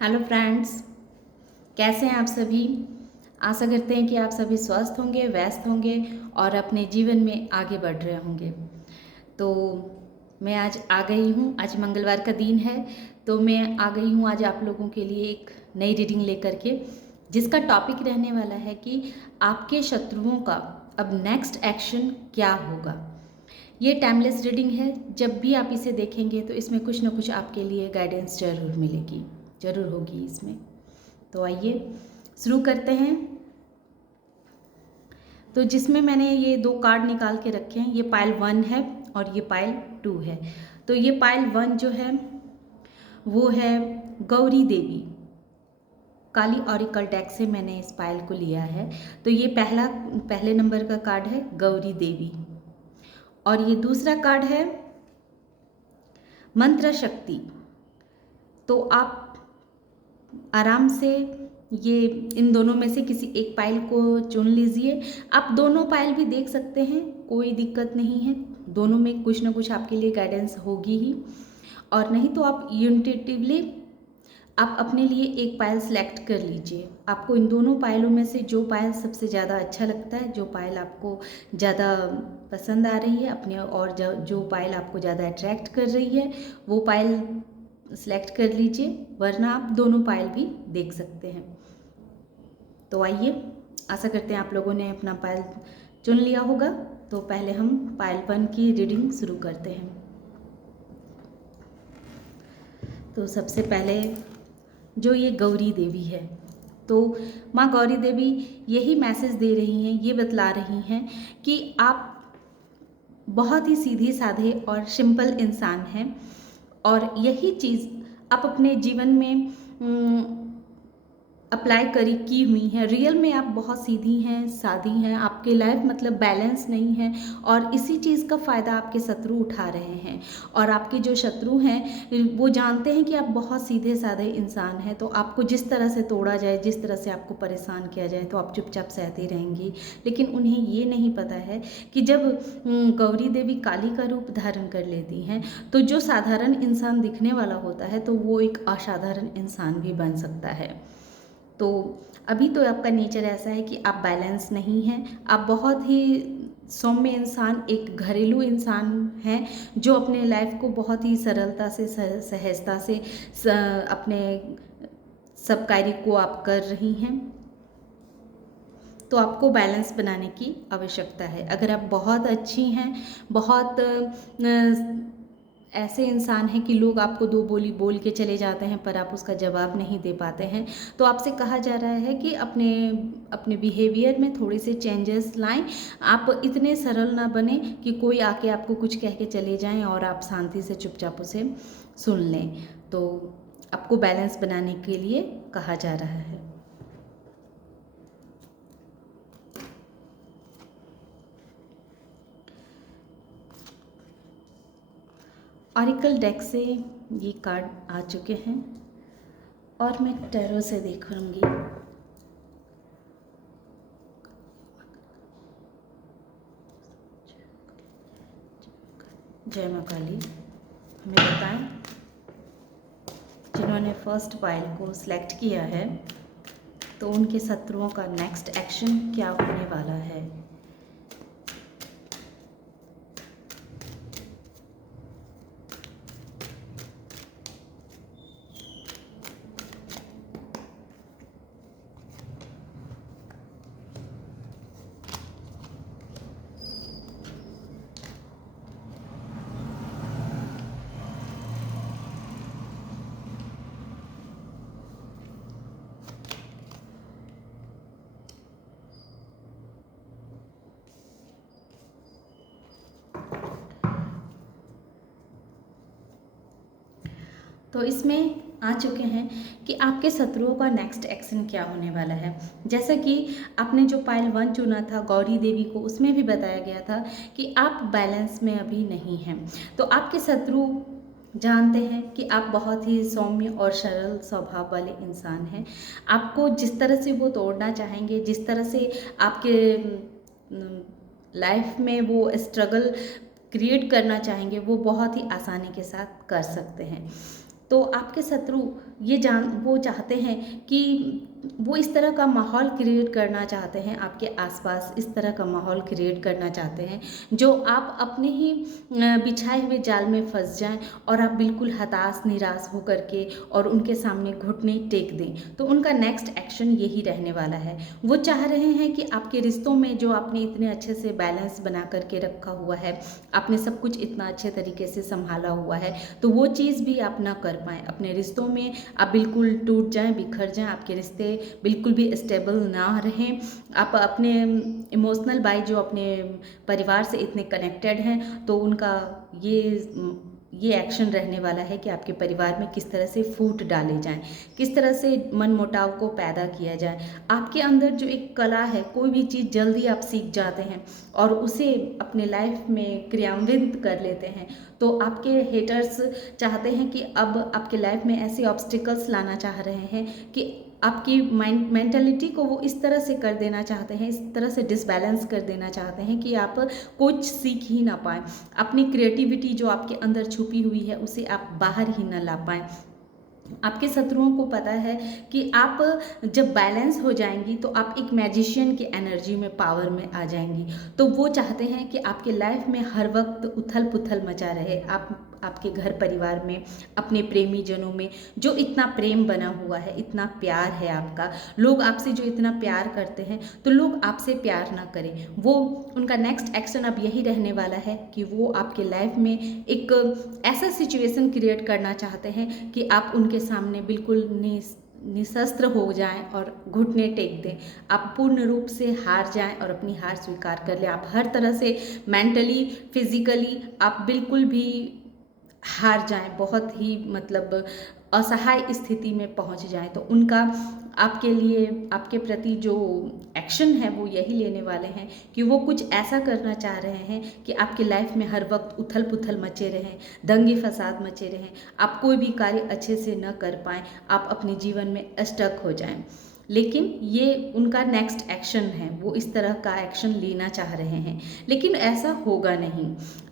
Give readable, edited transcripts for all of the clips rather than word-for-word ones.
Hello friends, कैसे हैं आप सभी। आशा करते हैं कि आप सभी स्वस्थ होंगे, व्यस्त होंगे और अपने जीवन में आगे बढ़ रहे होंगे। तो मैं आज आ गई हूँ, आज मंगलवार का दिन है, तो मैं आ गई हूँ आज आप लोगों के लिए एक नई रीडिंग लेकर के, जिसका टॉपिक रहने वाला है कि आपके शत्रुओं का अब नेक्स्ट एक्शन क्या होगा। ये टाइमलेस रीडिंग है, जब भी आप इसे देखेंगे तो इसमें कुछ ना कुछ आपके लिए गाइडेंस जरूर मिलेगी, जरूर होगी इसमें। तो आइए शुरू करते हैं। तो जिसमें मैंने ये दो कार्ड निकाल के रखे हैं, ये पाइल 1 है और ये पाइल 2 है। तो ये पाइल 1 जो है वो है गौरी देवी। काली ऑरिकल डेक से मैंने इस पाइल को लिया है। तो ये पहले नंबर का कार्ड है गौरी देवी, और ये दूसरा कार्ड है मंत्र शक्ति। तो आप आराम से ये इन दोनों में से किसी एक पाइल को चुन लीजिए। आप दोनों पाइल भी देख सकते हैं, कोई दिक्कत नहीं है, दोनों में कुछ ना कुछ आपके लिए गाइडेंस होगी ही। और नहीं तो आप इंट्यूटिवली आप अपने लिए एक पाइल सेलेक्ट कर लीजिए। आपको इन दोनों पाइलों में से जो पाइल सबसे ज़्यादा अच्छा लगता है, जो पाइल आपको ज़्यादा पसंद आ रही है अपने, और जो पाइल आपको ज़्यादा अट्रैक्ट कर रही है, वो पाइल सेलेक्ट कर लीजिए, वरना आप दोनों पाइल भी देख सकते हैं। तो आइए, आशा करते हैं आप लोगों ने अपना पाइल चुन लिया होगा। तो पहले हम पाइल 1 की रीडिंग शुरू करते हैं। तो सबसे पहले जो ये गौरी देवी है, तो माँ गौरी देवी यही मैसेज दे रही हैं, ये बतला रही हैं कि आप बहुत ही सीधे साधे और सिंपल इंसान हैं, और यही चीज़ आप अपने जीवन में अप्लाई की हुई हैं। रियल में आप बहुत सीधी हैं, सादी हैं, आपके लाइफ मतलब बैलेंस नहीं है, और इसी चीज़ का फ़ायदा आपके शत्रु उठा रहे हैं। और आपके जो शत्रु हैं वो जानते हैं कि आप बहुत सीधे साधे इंसान हैं, तो आपको जिस तरह से तोड़ा जाए, जिस तरह से आपको परेशान किया जाए, तो आप चुपचाप सहती रहेंगी। लेकिन उन्हें ये नहीं पता है कि जब गौरी देवी काली का रूप धारण कर लेती हैं, तो जो साधारण इंसान दिखने वाला होता है, तो वो एक असाधारण इंसान भी बन सकता है। तो अभी तो आपका नेचर ऐसा है कि आप बैलेंस नहीं हैं, आप बहुत ही सौम्य इंसान, एक घरेलू इंसान हैं, जो अपने लाइफ को बहुत ही सरलता से, सहजता से अपने सब कार्य को आप कर रही हैं। तो आपको बैलेंस बनाने की आवश्यकता है। अगर आप बहुत अच्छी हैं, बहुत ऐसे इंसान हैं कि लोग आपको दो बोली बोल के चले जाते हैं पर आप उसका जवाब नहीं दे पाते हैं, तो आपसे कहा जा रहा है कि अपने अपने बिहेवियर में थोड़े से चेंजेस लाएं। आप इतने सरल ना बने कि कोई आके आपको कुछ कह के चले जाएं और आप शांति से चुपचाप उसे सुन लें। तो आपको बैलेंस बनाने के लिए कहा जा रहा है। ऑरिकल डेक से ये कार्ड आ चुके हैं और मैं टैरो से देखूंगी। जय माँ काली, हमें बताएं जिन्होंने फर्स्ट पाइल को सिलेक्ट किया है, तो उनके शत्रुओं का नेक्स्ट एक्शन क्या होने वाला है। तो इसमें आ चुके हैं कि आपके शत्रुओं का नेक्स्ट एक्शन क्या होने वाला है। जैसा कि आपने जो पाइल 1 चुना था गौरी देवी को, उसमें भी बताया गया था कि आप बैलेंस में अभी नहीं हैं। तो आपके शत्रु जानते हैं कि आप बहुत ही सौम्य और सरल स्वभाव वाले इंसान हैं। आपको जिस तरह से वो तोड़ना चाहेंगे, जिस तरह से आपके लाइफ में वो स्ट्रगल क्रिएट करना चाहेंगे, वो बहुत ही आसानी के साथ कर सकते हैं। तो आपके शत्रु वो चाहते हैं कि वो इस तरह का माहौल क्रिएट करना चाहते हैं आपके आसपास, इस तरह का माहौल क्रिएट करना चाहते हैं जो आप अपने ही बिछाए हुए जाल में फंस जाएं और आप बिल्कुल हताश निराश होकर के और उनके सामने घुटने टेक दें। तो उनका नेक्स्ट एक्शन यही रहने वाला है। वो चाह रहे हैं कि आपके रिश्तों में जो आपने इतने अच्छे से बैलेंस बना करके रखा हुआ है, आपने सब कुछ इतना अच्छे तरीके से संभाला हुआ है, तो वो चीज़ भी आप ना कर पाएँ। अपने रिश्तों में आप बिल्कुल टूट जाएं, बिखर जाएं, आपके रिश्ते बिल्कुल भी स्टेबल ना रहें। आप अपने इमोशनल बाई जो अपने परिवार से इतने कनेक्टेड हैं, तो उनका ये एक्शन रहने वाला है कि आपके परिवार में किस तरह से फूट डाले जाएं, किस तरह से मनमुटाव को पैदा किया जाए। आपके अंदर जो एक कला है, कोई भी चीज़ जल्दी आप सीख जाते हैं और उसे अपने लाइफ में क्रियान्वित कर लेते हैं। तो आपके हेटर्स चाहते हैं कि अब आपके लाइफ में ऐसे ऑब्स्टिकल्स लाना चाह रहे हैं कि आपकी मेंटालिटी को वो इस तरह से कर देना चाहते हैं, इस तरह से डिसबैलेंस कर देना चाहते हैं कि आप कुछ सीख ही ना पाएँ। अपनी क्रिएटिविटी जो आपके अंदर छुपी हुई है उसे आप बाहर ही ना ला पाएँ। आपके शत्रुओं को पता है कि आप जब बैलेंस हो जाएंगी तो आप एक मैजिशियन की एनर्जी में, पावर में आ जाएंगी। तो वो चाहते हैं कि आपके लाइफ में हर वक्त उथल पुथल मचा रहे। आपके घर परिवार में, अपने प्रेमी जनों में जो इतना प्रेम बना हुआ है, इतना प्यार है आपका, लोग आपसे जो इतना प्यार करते हैं, तो लोग आपसे प्यार ना करें। वो उनका नेक्स्ट एक्शन अब यही रहने वाला है कि वो आपके लाइफ में एक ऐसा सिचुएशन क्रिएट करना चाहते हैं कि आप उनके सामने बिल्कुल निशस्त्र हो जाएं और घुटने टेक दें। आप पूर्ण रूप से हार जाएं और अपनी हार स्वीकार कर लें। आप हर तरह से मेंटली, फिजिकली आप बिल्कुल भी हार जाएं, बहुत ही मतलब असहाय स्थिति में पहुंच जाएं। तो उनका आपके लिए, आपके प्रति जो एक्शन है वो यही लेने वाले हैं कि वो कुछ ऐसा करना चाह रहे हैं कि आपके लाइफ में हर वक्त उथल पुथल मचे रहें, दंगे फसाद मचे रहें, आप कोई भी कार्य अच्छे से न कर पाएँ, आप अपने जीवन में स्टक हो जाएं। लेकिन ये उनका नेक्स्ट एक्शन है, वो इस तरह का एक्शन लेना चाह रहे हैं, लेकिन ऐसा होगा नहीं।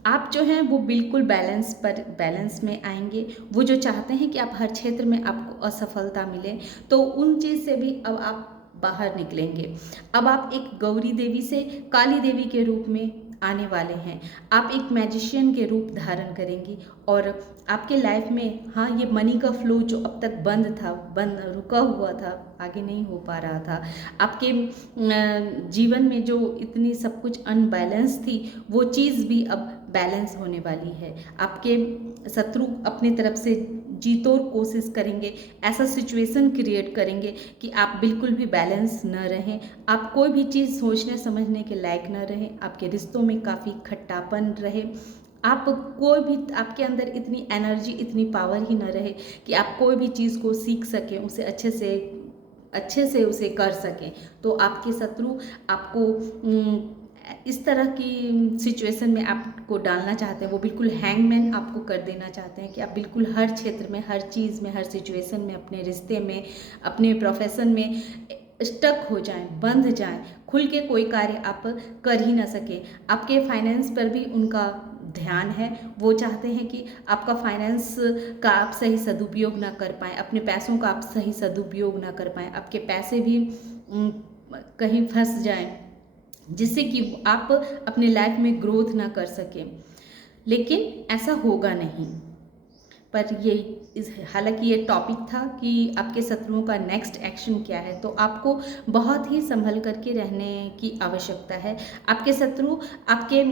आप जो हैं वो बिल्कुल बैलेंस में आएंगे। वो जो चाहते हैं कि आप हर क्षेत्र में आपको असफलता मिले, तो उन चीज़ से भी अब आप बाहर निकलेंगे। अब आप एक गौरी देवी से काली देवी के रूप में आने वाले हैं। आप एक मैजिशियन के रूप धारण करेंगी और आपके लाइफ में, हाँ, ये मनी का फ्लो जो अब तक बंद रुका हुआ था, आगे नहीं हो पा रहा था, आपके जीवन में जो इतनी सब कुछ अनबैलेंस थी, वो चीज़ भी अब बैलेंस होने वाली है। आपके शत्रु अपनी तरफ से जीतोड़ कोशिश करेंगे, ऐसा सिचुएशन क्रिएट करेंगे कि आप बिल्कुल भी बैलेंस न रहें, आप कोई भी चीज़ सोचने समझने के लायक न रहें, आपके रिश्तों में काफ़ी खट्टापन रहे, आप कोई भी, आपके अंदर इतनी एनर्जी, इतनी पावर ही न रहे कि आप कोई भी चीज़ को सीख सकें, उसे अच्छे से उसे कर सकें। तो आपके शत्रु आपको इस तरह की सिचुएशन में आपको डालना चाहते हैं, वो बिल्कुल हैंगमैन आपको कर देना चाहते हैं कि आप बिल्कुल हर क्षेत्र में, हर चीज़ में, हर सिचुएशन में, अपने रिश्ते में, अपने प्रोफेशन में स्टक हो जाएं, बंध जाएं, खुल के कोई कार्य आप कर ही ना सके। आपके फाइनेंस पर भी उनका ध्यान है। वो चाहते हैं कि आपका फाइनेंस का आप सही सदुपयोग ना कर पाएँ, अपने पैसों का आप सही सदुपयोग ना कर पाएँ, आपके पैसे भी कहीं फंस जाएं, जिससे कि आप अपने लाइफ में ग्रोथ ना कर सकें। लेकिन ऐसा होगा नहीं। पर हालांकि ये टॉपिक था कि आपके शत्रुओं का नेक्स्ट एक्शन क्या है, तो आपको बहुत ही संभल करके रहने की आवश्यकता है। आपके शत्रु आपके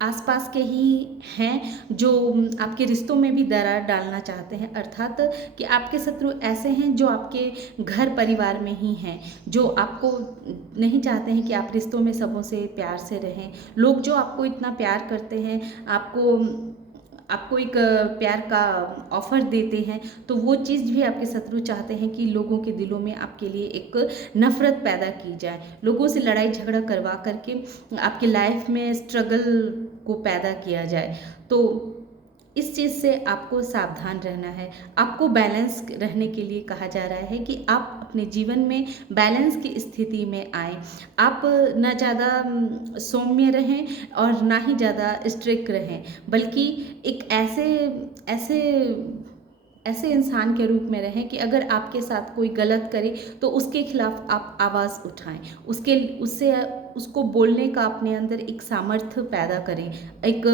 आसपास के ही हैं जो आपके रिश्तों में भी दरार डालना चाहते हैं, अर्थात कि आपके शत्रु ऐसे हैं जो आपके घर परिवार में ही हैं, जो आपको नहीं चाहते हैं कि आप रिश्तों में सबों से प्यार से रहें। लोग जो आपको इतना प्यार करते हैं, आपको एक प्यार का ऑफर देते हैं, तो वो चीज़ भी आपके शत्रु चाहते हैं कि लोगों के दिलों में आपके लिए एक नफ़रत पैदा की जाए, लोगों से लड़ाई झगड़ा करवा करके आपके लाइफ में स्ट्रगल को पैदा किया जाए। तो इस चीज़ से आपको सावधान रहना है। आपको बैलेंस रहने के लिए कहा जा रहा है कि आप अपने जीवन में बैलेंस की स्थिति में आए। आप ना ज़्यादा सौम्य रहें और ना ही ज़्यादा स्ट्रिक्ट रहें, बल्कि एक ऐसे इंसान के रूप में रहें कि अगर आपके साथ कोई गलत करे तो उसके खिलाफ आप आवाज़ उठाएं, उससे उसको बोलने का अपने अंदर एक सामर्थ्य पैदा करें, एक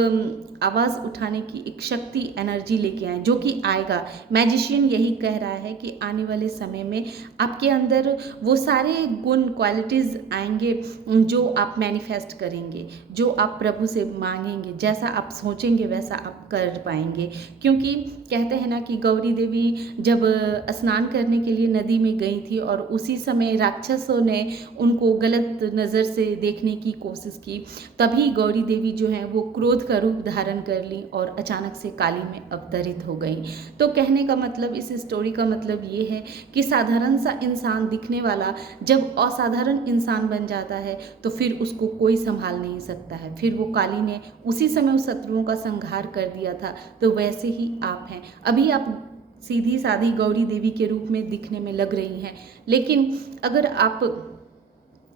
आवाज़ उठाने की एक शक्ति, एनर्जी लेके आएँ, जो कि आएगा। मैजिशियन यही कह रहा है कि आने वाले समय में आपके अंदर वो सारे गुण, क्वालिटीज़ आएंगे जो आप मैनिफेस्ट करेंगे, जो आप प्रभु से मांगेंगे, जैसा आप सोचेंगे वैसा आप कर पाएंगे। क्योंकि कहते हैं ना कि गौरी देवी जब स्नान करने के लिए नदी में गई थी और उसी समय राक्षसों ने उनको गलत नज़र से देखने की कोशिश की, तभी गौरी देवी जो है वो क्रोध का रूप धारण कर ली और अचानक से काली में अवतरित हो गई। तो कहने का मतलब, इस स्टोरी का मतलब ये है कि साधारण सा इंसान दिखने वाला जब असाधारण इंसान बन जाता है तो फिर उसको कोई संभाल नहीं सकता है। फिर वो काली ने उसी समय उस शत्रुओं का संहार कर दिया था। तो वैसे ही आप हैं, अभी आप सीधी सादी गौरी देवी के रूप में दिखने में लग रही हैं, लेकिन अगर आप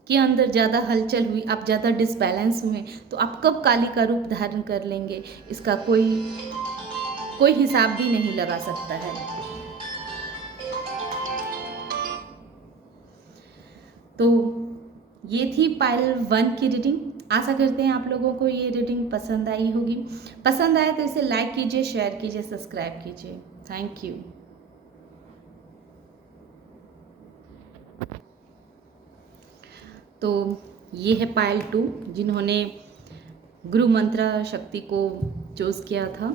के अंदर ज़्यादा हलचल हुई, आप ज़्यादा डिसबैलेंस हुए, तो आप कब काली का रूप धारण कर लेंगे, इसका कोई हिसाब भी नहीं लगा सकता है। तो ये थी पायल 1 की रीडिंग। आशा करते हैं आप लोगों को ये रीडिंग पसंद आई होगी। पसंद आए तो इसे लाइक कीजिए, शेयर कीजिए, सब्सक्राइब कीजिए। Thank you. तो ये है पायल 2, जिन्होंने गुरु मंत्र शक्ति को चूज़ किया था।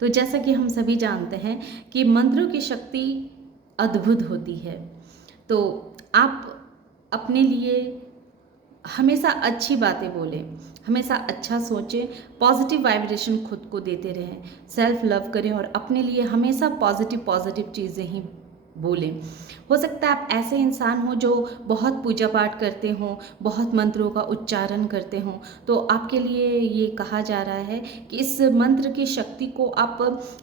तो जैसा कि हम सभी जानते हैं कि मंत्रों की शक्ति अद्भुत होती है। तो आप अपने लिए हमेशा अच्छी बातें बोलें, हमेशा अच्छा सोचें, पॉजिटिव वाइब्रेशन खुद को देते रहें, सेल्फ लव करें और अपने लिए हमेशा पॉजिटिव चीज़ें ही बोलें। हो सकता है आप ऐसे इंसान हो जो बहुत पूजा पाठ करते हों, बहुत मंत्रों का उच्चारण करते हों, तो आपके लिए ये कहा जा रहा है कि इस मंत्र की शक्ति को आप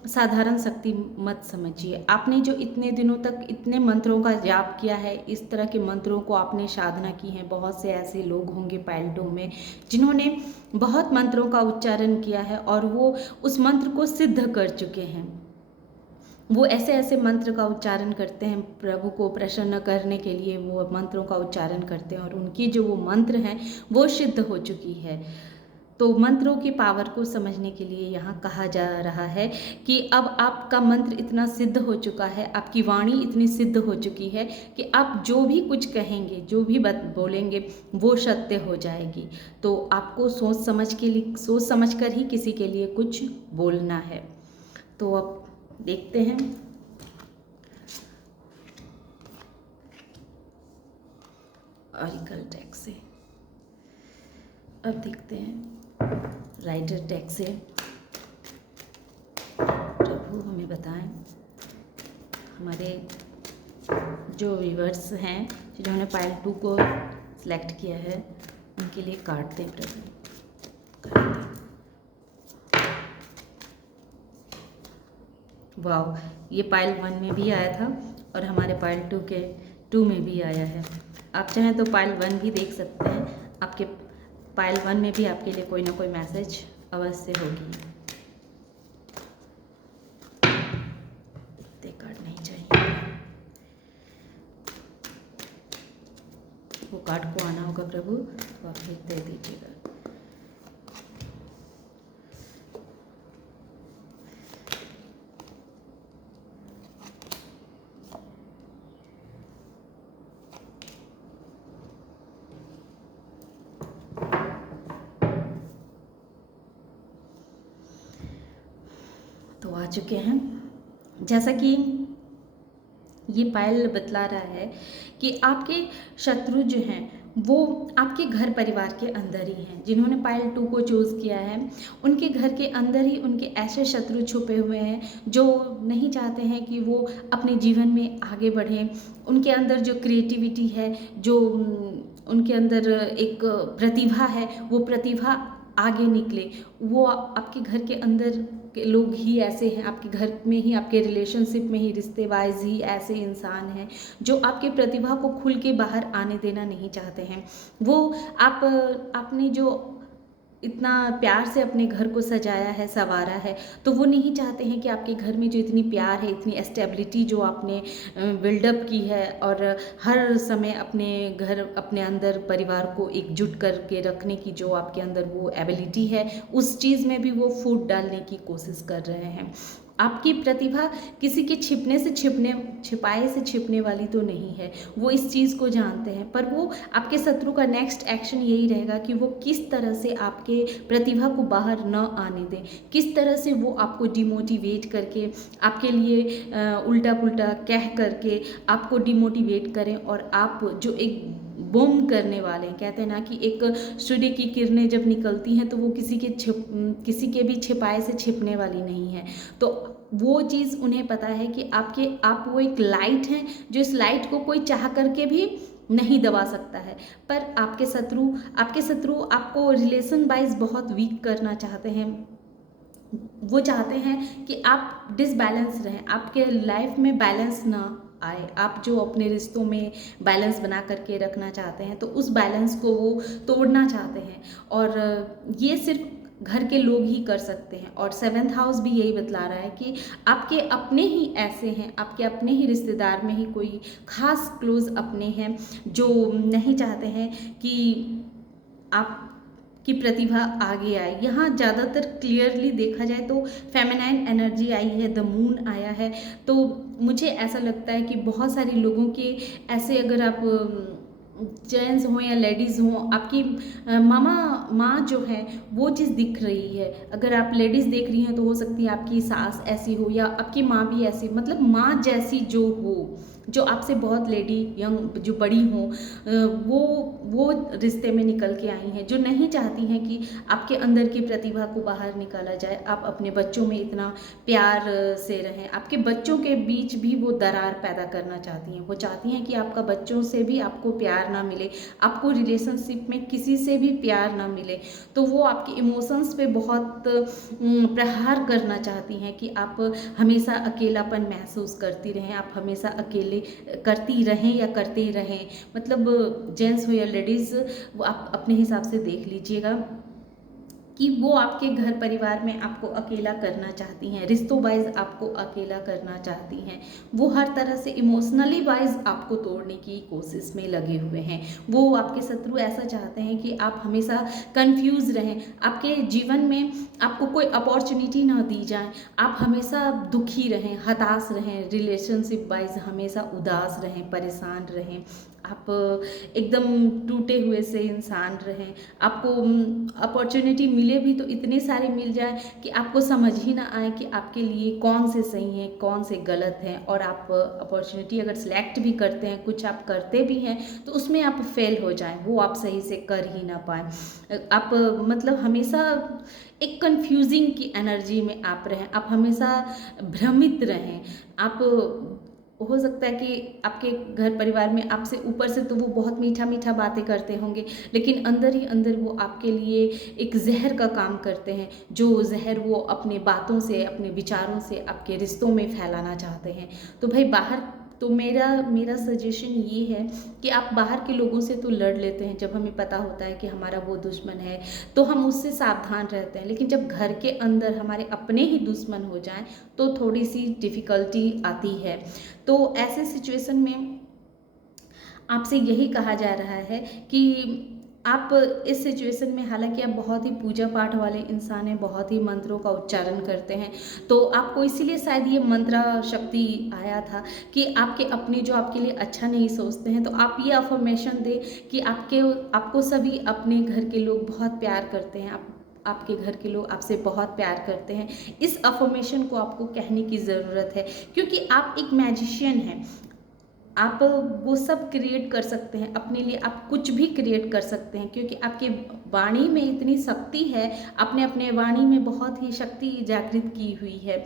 साधारण शक्ति मत समझिए। आपने जो इतने दिनों तक इतने मंत्रों का जाप किया है, इस तरह के मंत्रों को आपने साधना की है, बहुत से ऐसे लोग होंगे पायल 2 में जिन्होंने बहुत मंत्रों का उच्चारण किया है और वो उस मंत्र को सिद्ध कर चुके हैं। वो ऐसे ऐसे मंत्र का उच्चारण करते हैं, प्रभु को प्रसन्न करने के लिए वो मंत्रों का उच्चारण करते हैं और उनकी जो वो मंत्र हैं वो सिद्ध हो चुकी है। तो मंत्रों की पावर को समझने के लिए यहाँ कहा जा रहा है कि अब आपका मंत्र इतना सिद्ध हो चुका है, आपकी वाणी इतनी सिद्ध हो चुकी है कि आप जो भी कुछ कहेंगे, जो भी बात बोलेंगे वो सत्य हो जाएगी। तो आपको सोच समझ कर ही किसी के लिए कुछ बोलना है। तो अब देखते हैं। ऑरिकल टैग से अब देखते हैं राइडर टैग से प्रभु हमें बताएं, हमारे जो व्यूअर्स हैं जिन्होंने पायल 2 को सिलेक्ट किया है उनके लिए काटते हैं प्रभु, काटते हैं। वाह, ये पायल 1 में भी आया था और हमारे पायल 2 में भी आया है। आप चाहें तो पायल 1 भी देख सकते हैं, आपके पायल 1 में भी आपके लिए कोई ना कोई मैसेज अवश्य होगी। इतने कार्ड नहीं चाहिए, वो कार्ड को आना होगा प्रभु, तो आप फिर दे दीजिएगा। तो आ चुके हैं। जैसा कि ये पायल बतला रहा है कि आपके शत्रु जो हैं वो आपके घर परिवार के अंदर ही हैं। जिन्होंने पायल 2 को चूज़ किया है उनके घर के अंदर ही उनके ऐसे शत्रु छुपे हुए हैं जो नहीं चाहते हैं कि वो अपने जीवन में आगे बढ़ें। उनके अंदर जो क्रिएटिविटी है, जो उनके अंदर एक प्रतिभा है, वो प्रतिभा आगे निकले। वो आपके घर के अंदर के लोग ही ऐसे हैं, आपके घर में ही, आपके रिलेशनशिप में ही, रिश्ते वाइज ही ऐसे इंसान हैं जो आपकी प्रतिभा को खुल के बाहर आने देना नहीं चाहते हैं। वो आपने जो इतना प्यार से अपने घर को सजाया है, संवारा है, तो वो नहीं चाहते हैं कि आपके घर में जो इतनी प्यार है, इतनी स्टेबिलिटी जो आपने बिल्डअप की है, और हर समय अपने घर, अपने अंदर परिवार को एकजुट करके रखने की जो आपके अंदर वो एबिलिटी है, उस चीज़ में भी वो फूट डालने की कोशिश कर रहे हैं। आपकी प्रतिभा किसी के छिपाए से छिपने वाली तो नहीं है, वो इस चीज़ को जानते हैं, पर वो आपके शत्रु का नेक्स्ट एक्शन यही रहेगा कि वो किस तरह से आपके प्रतिभा को बाहर न आने दें, किस तरह से वो आपको डिमोटिवेट करके, आपके लिए उल्टा पुल्टा कह करके आपको डिमोटिवेट करें, और आप जो एक बूम करने वाले हैं, कहते हैं ना कि एक सूर्य की किरणें जब निकलती हैं तो वो किसी के भी छिपाए से छिपने वाली नहीं है। तो वो चीज़ उन्हें पता है कि आप वो एक लाइट हैं, जो इस लाइट को कोई चाह करके भी नहीं दबा सकता है। पर आपके शत्रु आपको रिलेशन वाइज बहुत वीक करना चाहते हैं। वो चाहते हैं कि आप डिसबैलेंस रहें, आपके लाइफ में बैलेंस ना आए। आप जो अपने रिश्तों में बैलेंस बना करके रखना चाहते हैं, तो उस बैलेंस को वो तोड़ना चाहते हैं, और ये सिर्फ घर के लोग ही कर सकते हैं। और 7th हाउस भी यही बतला रहा है कि आपके अपने ही ऐसे हैं, आपके अपने ही रिश्तेदार में ही कोई खास क्लोज अपने हैं जो नहीं चाहते हैं कि आप की प्रतिभा आगे आए। यहाँ ज़्यादातर क्लियरली देखा जाए तो फेमिनाइन एनर्जी आई है, द मून आया है। तो मुझे ऐसा लगता है कि बहुत सारे लोगों के ऐसे, अगर आप जेंट्स हों या लेडीज़ हों, आपकी माँ जो है वो चीज़ दिख रही है। अगर आप लेडीज़ देख रही हैं तो हो सकती है आपकी सास ऐसी हो, या आपकी माँ भी ऐसी, मतलब माँ जैसी जो हो, जो आपसे बहुत लेडी यंग जो बड़ी हों, वो रिश्ते में निकल के आई हैं, जो नहीं चाहती हैं कि आपके अंदर की प्रतिभा को बाहर निकाला जाए। आप अपने बच्चों में इतना प्यार से रहें, आपके बच्चों के बीच भी वो दरार पैदा करना चाहती हैं। वो चाहती हैं कि आपका बच्चों से भी आपको प्यार ना मिले, आपको रिलेशनशिप में किसी से भी प्यार ना मिले। तो वो आपके इमोशंस पे बहुत प्रहार करना चाहती हैं कि आप हमेशा अकेलापन महसूस करती रहें, आप हमेशा अकेले करती रहें या करते ही रहें। मतलब जेंट्स हो या लेडीज़, वो आप अपने हिसाब से देख लीजिएगा कि वो आपके घर परिवार में आपको अकेला करना चाहती हैं, रिश्तों वाइज आपको अकेला करना चाहती हैं। वो हर तरह से इमोशनली वाइज आपको तोड़ने की कोशिश में लगे हुए हैं। वो आपके शत्रु ऐसा चाहते हैं कि आप हमेशा कंफ्यूज रहें, आपके जीवन में आपको कोई अपॉर्चुनिटी ना दी जाए, आप हमेशा दुखी रहें, हताश रहें, रिलेशनशिप वाइज हमेशा उदास रहें, परेशान रहें, आप एकदम टूटे हुए से इंसान रहें। आपको अपॉर्चुनिटी मिले भी तो इतने सारे मिल जाए कि आपको समझ ही ना आए कि आपके लिए कौन से सही हैं, कौन से गलत हैं, और आप अपॉर्चुनिटी अगर सिलेक्ट भी करते हैं, कुछ आप करते भी हैं, तो उसमें आप फेल हो जाएं, वो आप सही से कर ही ना पाएँ। आप मतलब हमेशा एक कंफ्यूजिंग की एनर्जी में आप रहें, आप हमेशा भ्रमित रहें। आप हो सकता है कि आपके घर परिवार में आपसे ऊपर से तो वो बहुत मीठा मीठा बातें करते होंगे, लेकिन अंदर ही अंदर वो आपके लिए एक जहर का काम करते हैं, जो जहर वो अपने बातों से, अपने विचारों से आपके रिश्तों में फैलाना चाहते हैं। तो भाई बाहर तो मेरा सजेशन ये है कि आप बाहर के लोगों से तो लड़ लेते हैं, जब हमें पता होता है कि हमारा वो दुश्मन है तो हम उससे सावधान रहते हैं, लेकिन जब घर के अंदर हमारे अपने ही दुश्मन हो जाएं तो थोड़ी सी डिफ़िकल्टी आती है। तो ऐसे सिचुएशन में आपसे यही कहा जा रहा है कि आप इस सिचुएशन में, हालांकि आप बहुत ही पूजा पाठ वाले इंसान हैं, बहुत ही मंत्रों का उच्चारण करते हैं, तो आपको इसीलिए शायद ये मंत्र शक्ति आया था कि आपके अपने जो आपके लिए अच्छा नहीं सोचते हैं, तो आप ये अफर्मेशन दें कि आपको सभी अपने घर के लोग बहुत प्यार करते हैं, आपके घर के लोग आपसे बहुत प्यार करते हैं। इस अफर्मेशन को आपको कहने की ज़रूरत है, क्योंकि आप एक मैजिशियन हैं। आप वो सब क्रिएट कर सकते हैं अपने लिए, आप कुछ भी क्रिएट कर सकते हैं, क्योंकि आपके वाणी में इतनी शक्ति है, आपने अपने वाणी में बहुत ही शक्ति जागृत की हुई है।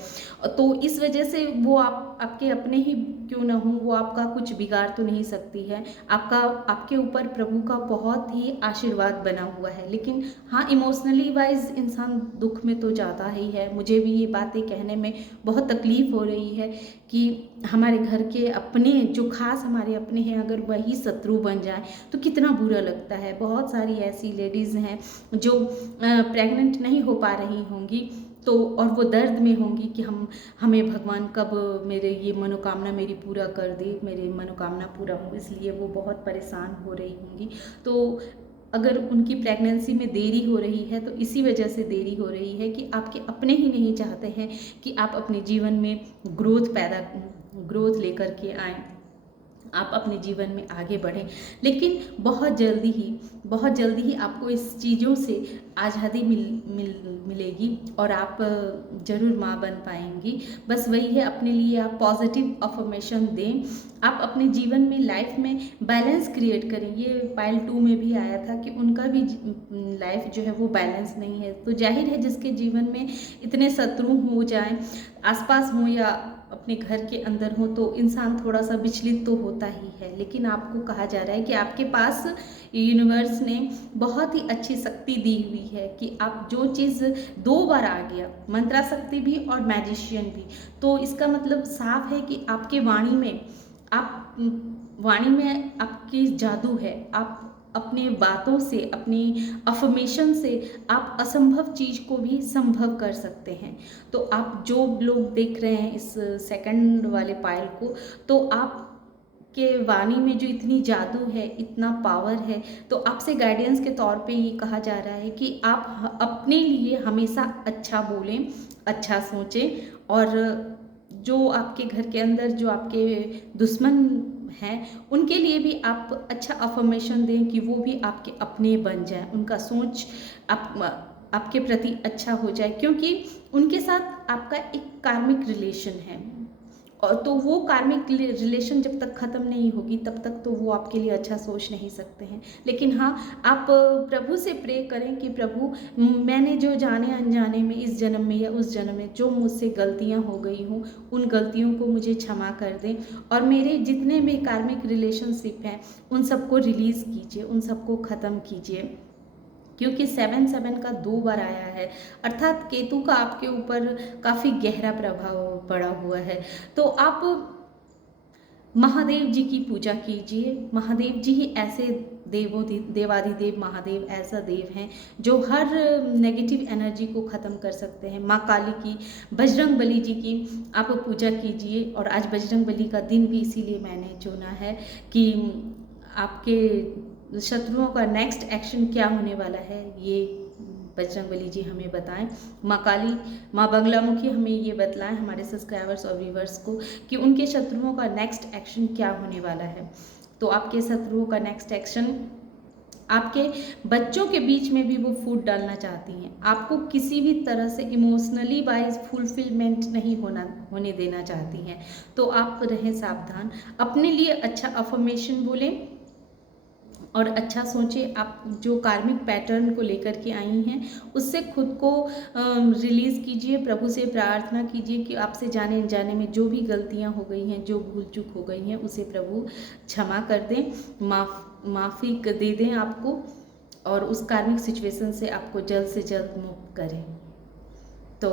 तो इस वजह से वो आपके अपने ही, क्यों ना हो, वो आपका कुछ बिगाड़ तो नहीं सकती है। आपके ऊपर प्रभु का बहुत ही आशीर्वाद बना हुआ है। लेकिन हाँ, इमोशनली वाइज इंसान दुख में तो जाता ही है। मुझे भी ये बातें कहने में बहुत तकलीफ़ हो रही है कि हमारे घर के अपने, जो खास हमारे अपने हैं, अगर वही शत्रु बन जाए तो कितना बुरा लगता है। बहुत सारी ऐसी लेडीज़ हैं जो प्रेग्नेंट नहीं हो पा रही होंगी, तो और वो दर्द में होंगी कि हमें भगवान कब मेरे ये मनोकामना मेरी पूरा कर दे, मेरी मनोकामना पूरा हो, इसलिए वो बहुत परेशान हो रही होंगी। तो अगर उनकी प्रेगनेंसी में देरी हो रही है तो इसी वजह से देरी हो रही है कि आपके अपने ही नहीं चाहते हैं कि आप अपने जीवन में ग्रोथ लेकर के आएँ, आप अपने जीवन में आगे बढ़ें। लेकिन बहुत जल्दी ही आपको इस चीज़ों से आज़ादी मिलेगी और आप ज़रूर माँ बन पाएंगी। बस वही है, अपने लिए आप पॉजिटिव अफर्मेशन दें। आप अपने जीवन में, लाइफ में बैलेंस क्रिएट करें। ये पाइल 2 में भी आया था कि उनका भी लाइफ जो है वो बैलेंस नहीं है। तो जाहिर है, जिसके जीवन में इतने शत्रु हो जाएं, आसपास हों या अपने घर के अंदर हो, तो इंसान थोड़ा सा विचलित तो होता ही है। लेकिन आपको कहा जा रहा है कि आपके पास यूनिवर्स ने बहुत ही अच्छी शक्ति दी हुई है कि आप जो चीज़ 2 बार आ गया, मंत्रा शक्ति भी और मैजिशियन भी, तो इसका मतलब साफ है कि आपके वाणी में आपकी जादू है। आप अपने बातों से, अपनी अफर्मेशन से आप असंभव चीज़ को भी संभव कर सकते हैं। तो आप जो लोग देख रहे हैं इस सेकंड वाले पायल को, तो आप के वाणी में जो इतनी जादू है, इतना पावर है, तो आपसे गाइडेंस के तौर पे ये कहा जा रहा है कि आप अपने लिए हमेशा अच्छा बोलें, अच्छा सोचें, और जो आपके घर के अंदर जो आपके दुश्मन हैं उनके लिए भी आप अच्छा अफर्मेशन दें कि वो भी आपके अपने बन जाएं, उनका सोच आपके प्रति अच्छा हो जाए, क्योंकि उनके साथ आपका एक कार्मिक रिलेशन है। और तो वो कार्मिक रिलेशन जब तक ख़त्म नहीं होगी तब तक तो वो आपके लिए अच्छा सोच नहीं सकते हैं। लेकिन हाँ, आप प्रभु से प्रे करें कि प्रभु, मैंने जो जाने अनजाने में इस जन्म में या उस जन्म में जो मुझसे गलतियाँ हो गई हों, उन गलतियों को मुझे क्षमा कर दें, और मेरे जितने भी कार्मिक रिलेशनशिप हैं उन सबको रिलीज़ कीजिए, उन सबको ख़त्म कीजिए। क्योंकि 7-7 का 2 बार आया है, अर्थात केतु का आपके ऊपर काफ़ी गहरा प्रभाव पड़ा हुआ है। तो आप महादेव जी की पूजा कीजिए। महादेव जी ही ऐसे देवाधिदेव महादेव ऐसा देव हैं जो हर नेगेटिव एनर्जी को ख़त्म कर सकते हैं। माँ काली की, बजरंग बली जी की आप पूजा कीजिए। और आज बजरंग बली का दिन भी इसीलिए मैंने चुना है कि आपके शत्रुओं का नेक्स्ट एक्शन क्या होने वाला है, ये बजरंगबली जी हमें बताएं। माँ काली, माँ बंगलामुखी हमें ये बतलाएं हमारे सब्सक्राइबर्स और व्यूवर्स को कि उनके शत्रुओं का नेक्स्ट एक्शन क्या होने वाला है। तो आपके शत्रुओं का नेक्स्ट एक्शन, आपके बच्चों के बीच में भी वो फूट डालना चाहती हैं, आपको किसी भी तरह से इमोशनली वाइज फुलफिलमेंट नहीं होने देना चाहती हैं। तो आप रहें सावधान, अपने लिए अच्छा अफर्मेशन बोलें और अच्छा सोचें। आप जो कार्मिक पैटर्न को लेकर के आई हैं उससे खुद को रिलीज़ कीजिए। प्रभु से प्रार्थना कीजिए कि आपसे जाने अनजाने में जो भी गलतियां हो गई हैं, जो भूल चूक हो गई हैं, उसे प्रभु क्षमा कर दें, माफ़ी दे दें आपको, और उस कार्मिक सिचुएशन से आपको जल्द से जल्द मुक्त करें। तो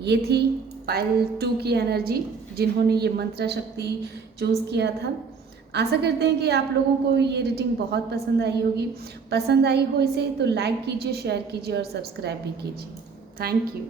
ये थी पाइल 2 की एनर्जी, जिन्होंने ये मंत्र शक्ति चूज़ किया था। आशा करते हैं कि आप लोगों को ये रीडिंग बहुत पसंद आई होगी। पसंद आई हो इसे तो लाइक कीजिए, शेयर कीजिए और सब्सक्राइब भी कीजिए। Thank you.